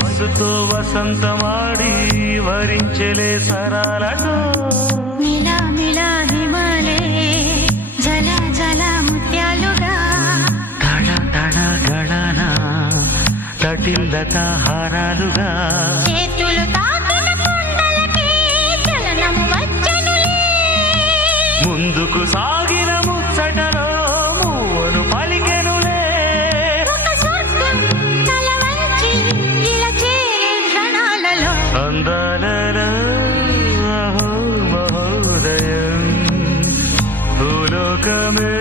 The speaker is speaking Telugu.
వయస్సుతో వసంతమాడి వరించెలే సరాలతో మిలా మిలా హిమాలే జల జల ముత్యాలుగా తడ తడ గళన తటిల్లత హారాలుగా చేతులు తాకిన కుండలకి చలనము వచ్చనులే ముందుకు సాగిన ముచ్చటలో మూవను పలికెనులే ఒక స్వర్గం తల వంచి ఇలా చేరే క్షణాలలో అందాలలో అహో మహోదయం భూలోకమే